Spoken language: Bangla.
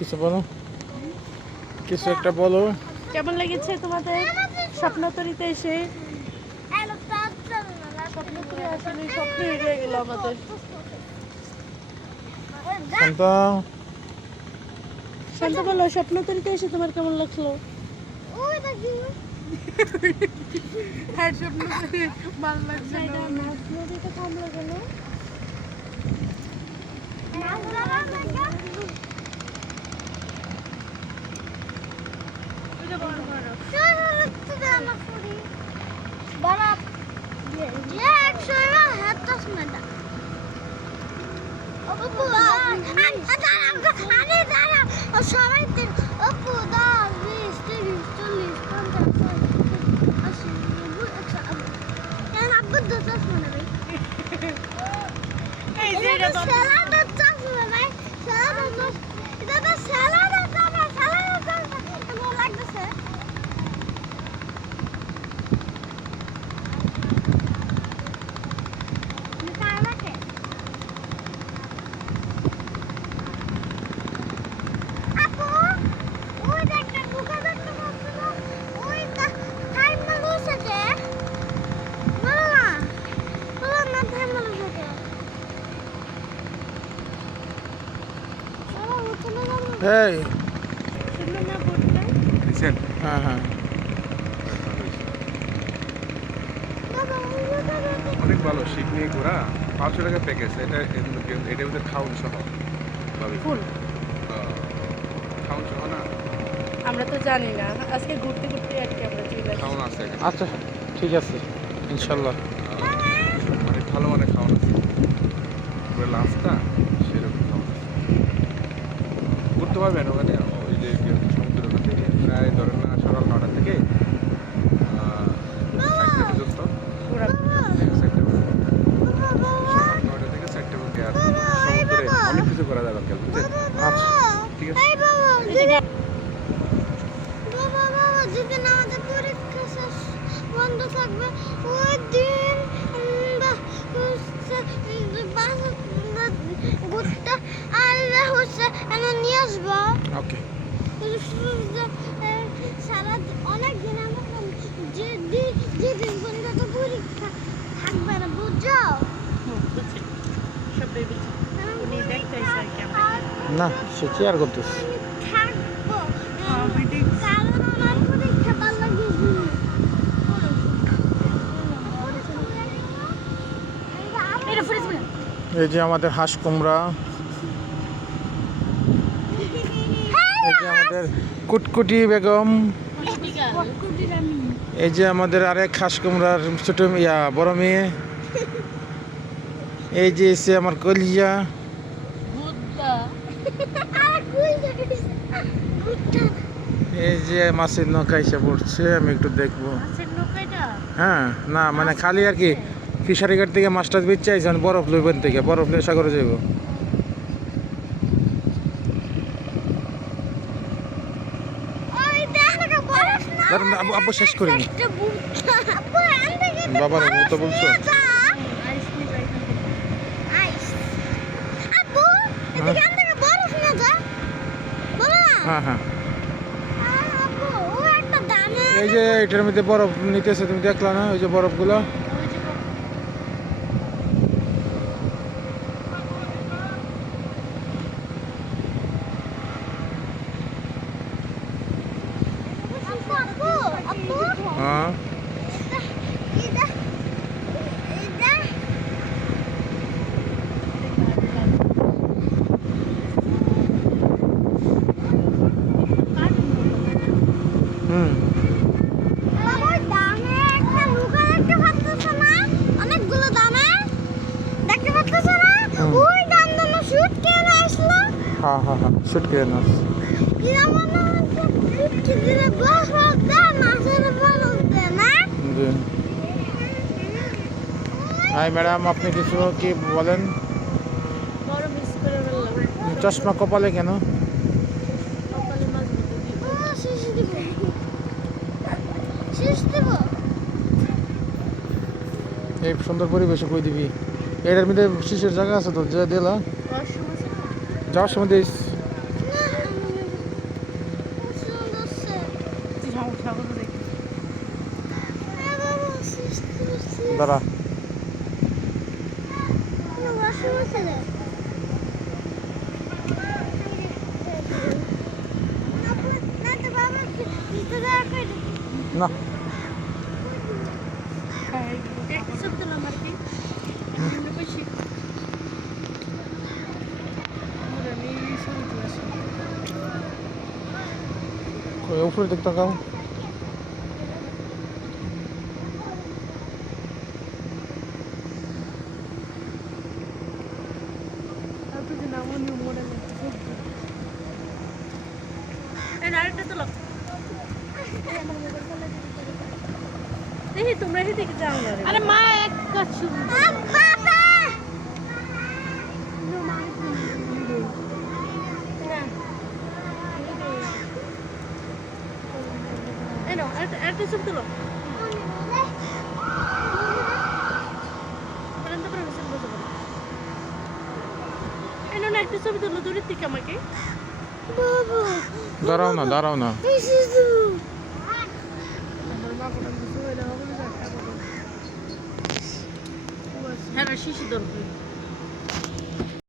কিছু বলো, কিছু একটা বলো। কেমন লেগেছে তোমাদের স্বপ্নতরীতে এসে? স্বপ্নতরী আসলে স্বপ্নই রয়ে গেল আমাদের। শান্ত, শান্ত বলো, স্বপ্নতরীতে এসে তোমার কেমন লাগলো? হ্যাঁ, স্বপ্নতরী ভালো লাগছে না। নদীতে কামলা গেল। সবাই অপু 10, 20, 30, 40, 50, 60, 70, 80, 90 আব্বু তো চশমা নেবে। এই যে এটা তো স্যালাডের চশমা ভাই, স্যালাডের চশমা, এটা তো স্যালাডের চশমা, স্যালাডের চশমা কেমন লাগতেছে? এই সুন্দর না বোর্ডটা? দিছেন? হ্যাঁ হ্যাঁ, অনেক ভালো শীত নিয়ে ঘোরা। 500 টাকা প্যাকেজ। এটার মধ্যে খাউন সহ ভাবি। ফুল খাউন সহ না, আমরা তো জানি না, আজকে ঘুরতে ঘুরতে আর কি আমরা চলে আসি। খাউন আছে এখানে। আচ্ছা ঠিক আছে ইনশাল্লাহ। অনেক ভালো মানে খাওয়ান আছে। পুরো লাঞ্চটা সেরকম খাওয়ান আছে। ঘুরতে পারবেন ওখানে, ওই যে সমুদ্রের ওখান থেকে প্রায় ধরেন না সকাল 9টা থেকে 4টা পর্যন্ত। ঘোরা- 4টা পর্যন্ত। সকাল 9টা থেকে 4টা পর্যন্ত আর সমুদ্রে অনেক কিছু করা যাবে আজকাল, বুঝছেন? আচ্ছা ঠিক আছে। এই বাবা, এই যে গা- বাবা, যেদিন আমাদের পরীক্ষা শেষ বন্ধ থাকবে ওই দিন ঘুরতে আর হচ্ছে নিয়ে আসবো। ওকে, সারা অনেক দিন আমরা যেদিন পরীক্ষা পরীক্ষা থাকবে না, বুঝছো? বুঝছি, সবটাই বুঝছি। উনি দেখতে এসে আর কি আমরা না সে চেয়ার করতেছে। থাকবো মিটিং কারণ আমার পরীক্ষা ভালো লাগবে। এটা ফ্রিজ বলে এই যে আমাদের হাঁস কুমড়া, এই যে আমাদের কুটকুটি বেগম, এই যে আমাদের আরেক হাঁস কুমড়ার ছোট বড় মেয়ে, এই যে এসে আমার কলিজা, এই যে মাছের নৌকা এসে পড়ছে, আমি একটু দেখবো। মাছের নৌকাটা হ্যাঁ না মানে খালি আর কি ফিশারি ঘাট থেকে মাছটা বেচে আইছেন, বরফ লইবেন থেকে বরফ নিয়ে সাগরে যাইব। দাঁড়ান, আব্বু আব্বু শেষ করিনি। বাবার মতো বলছো? আইস নিয়ে যাই। হ্যাঁ হ্যাঁ, এই যে এটার মধ্যে বরফ নিতেছে, তুমি দেখলা না ওই যে বরফগুলো? হ্যাঁ হুম, অনেকগুলো দামে দেখতে পাচ্ছ না? ওই দাম দাম শুট কেন আসলো? হ্যাঁ হ্যাঁ হ্যাঁ, শুট করে নাও। জি। হাই ম্যাডাম, আপনি কিছু কি বলেন? বড় মিস করে ফেললাম। চশমা কপালে কেন? সকালে মাছ ধরতে দিব। এই সুন্দর পরিবেশে কই দিবি? এটার মধ্যে শিশের জায়গা আছে তো, যা দিলা ওয়াশরুম আছে না? যাওয়ার সময় দিস। না দাঁড়া ওয়াশরুম আছে রে না তো বাবা ভিতরে রাখে না একটা ছবি তুললাম আর কি আমরা বসি আমরা নিয়ে ছবি তুলেছি ওই উপরে দিক তাকাও এতদিন আমনি মনে নেই এই আরেকটা তুলো দেখি তোমরা এদিকে যাও না আরে মা এক কাজ শুরু বাবা এনো একটা ছবি তুলো বলেন তো করে ছবি তুলো এনো না একটা ছবি তুলো দূরের থেকে আমাকে বাবা দাঁড়াও না this is the আমার মা কোন কিছু হইলে হবে না হ্যাঁ শিশি দরকার